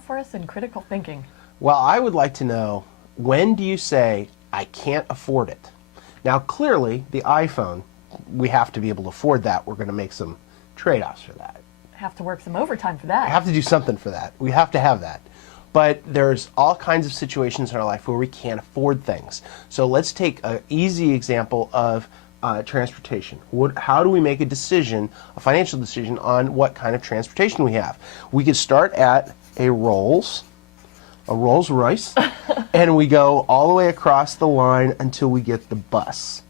have for us in critical thinking? Well, I would like to know, when do you say, I can't afford it? Now, clearly, the iPhone, we have to be able to afford that. We're going to make some trade-offs for that. Have to work some overtime for that. We have to do something for that. We have to have that. But there's all kinds of situations in our life where we can't afford things. So let's take an easy example of transportation. How do we make a decision, a financial decision, on what kind of transportation we have? We could start at a Rolls Royce, and we go all the way across the line until we get the bus.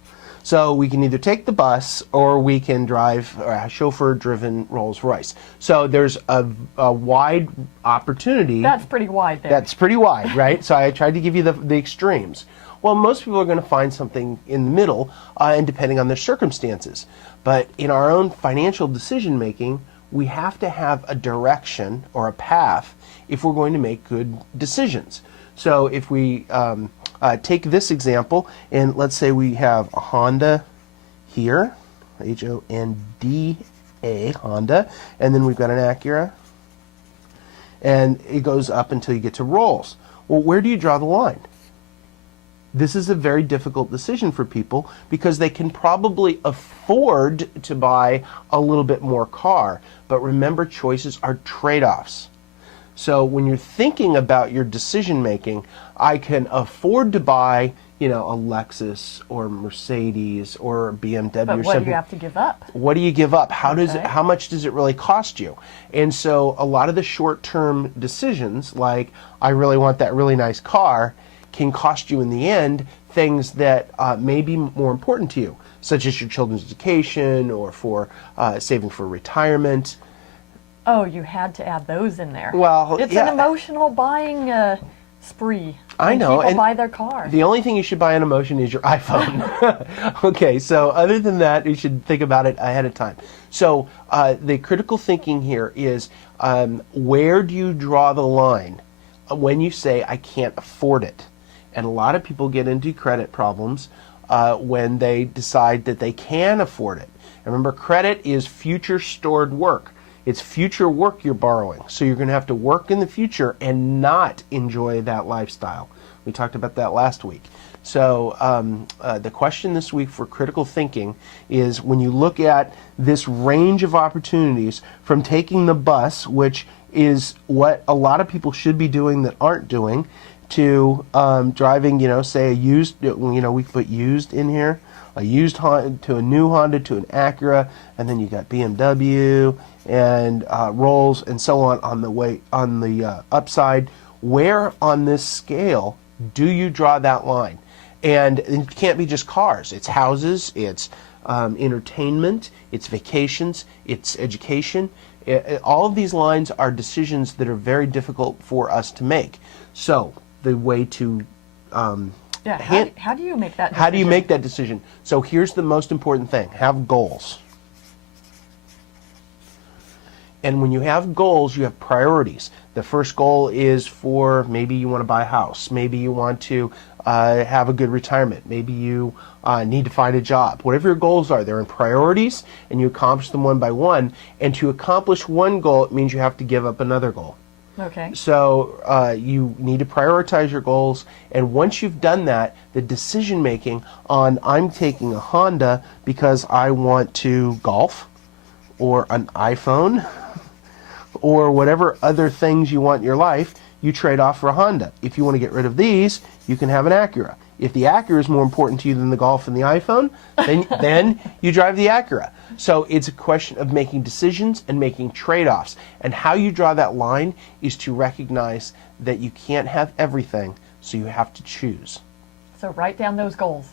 So we can either take the bus or we can drive a chauffeur-driven Rolls Royce. So there's a wide opportunity. That's pretty wide there. That's pretty wide, right? So I tried to give you the extremes. Well, most people are going to find something in the middle, and depending on their circumstances. But in our own financial decision making, we have to have a direction or a path if we're going to make good decisions. So if we take this example, and let's say we have a Honda here, Honda, Honda, and then we've got an Acura, and it goes up until you get to Rolls. Well, where do you draw the line? This is a very difficult decision for people because they can probably afford to buy a little bit more car. But remember, choices are trade-offs. So when you're thinking about your decision making, I can afford to buy, a Lexus or Mercedes or BMW or something. But what do you have to give up? What do you give up? How much does it really cost you? And so a lot of the short-term decisions, like I really want that really nice car, can cost you in the end things that may be more important to you, such as your children's education or for saving for retirement. Oh, you had to add those in there. Well, it's yeah. an emotional buying spree. I know. People buy their car. The only thing you should buy on emotion is your iPhone. Okay, so other than that, you should think about it ahead of time. So the critical thinking here is, where do you draw the line when you say, I can't afford it? And a lot of people get into credit problems when they decide that they can afford it. And remember, credit is future stored work. It's future work you're borrowing. So you're going to have to work in the future and not enjoy that lifestyle. We talked about that last week. So the question this week for critical thinking is, when you look at this range of opportunities, from taking the bus, which is what a lot of people should be doing that aren't doing, to driving, say a used, we put used in here, a used Honda to a new Honda to an Acura, and then you got BMW and Rolls and so on the upside. Where on this scale do you draw that line? And it can't be just cars. It's houses, it's entertainment, it's vacations, it's education. All of these lines are decisions that are very difficult for us to make. So the way to how do you make that decision? How do you make that decision? So here's the most important thing. Have goals. And when you have goals, you have priorities. The first goal is for, maybe you want to buy a house. Maybe you want to have a good retirement. Maybe you need to find a job. Whatever your goals are, they're in priorities, and you accomplish them one by one. And to accomplish one goal, it means you have to give up another goal. Okay. So you need to prioritize your goals, and once you've done that, the decision making on, I'm taking a Honda because I want to golf, or an iPhone, or whatever other things you want in your life, you trade off for a Honda. If you want to get rid of these, you can have an Acura. If the Acura is more important to you than the golf and the iPhone, then you drive the Acura. So it's a question of making decisions and making trade-offs. And how you draw that line is to recognize that you can't have everything, so you have to choose. So write down those goals.